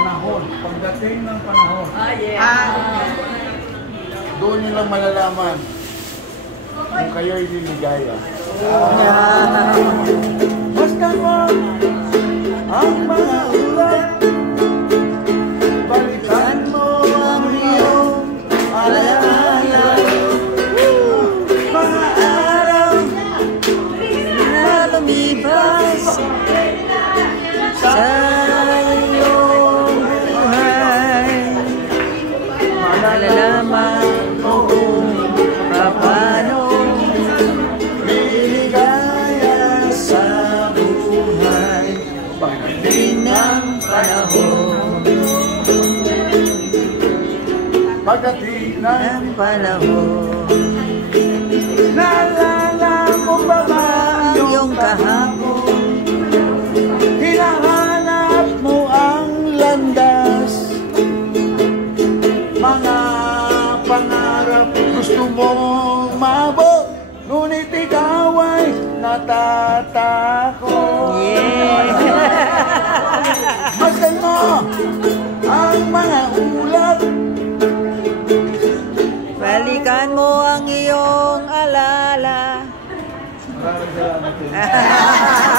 panahon. Pagdating ng panahon. Doon nyo lang malalaman kung kayo'y liligaya. Basta mo ang mga ulat, balikan mo ang iyong alaala. Mga araw na lumipas sa iyong buhay, malalaman mo kung paano liligaya sa buhay. Pagdating ng panahon, pagdating ng panahon, naalala mo ba ang iyong kahapon? Hinahanap mo ang landas, mga pangarap gusto mong maabot, ngunit ikaw ay natatakot. Masdan mo ang mga ulat, Balikan mo ang iyong alala. maraming salamat.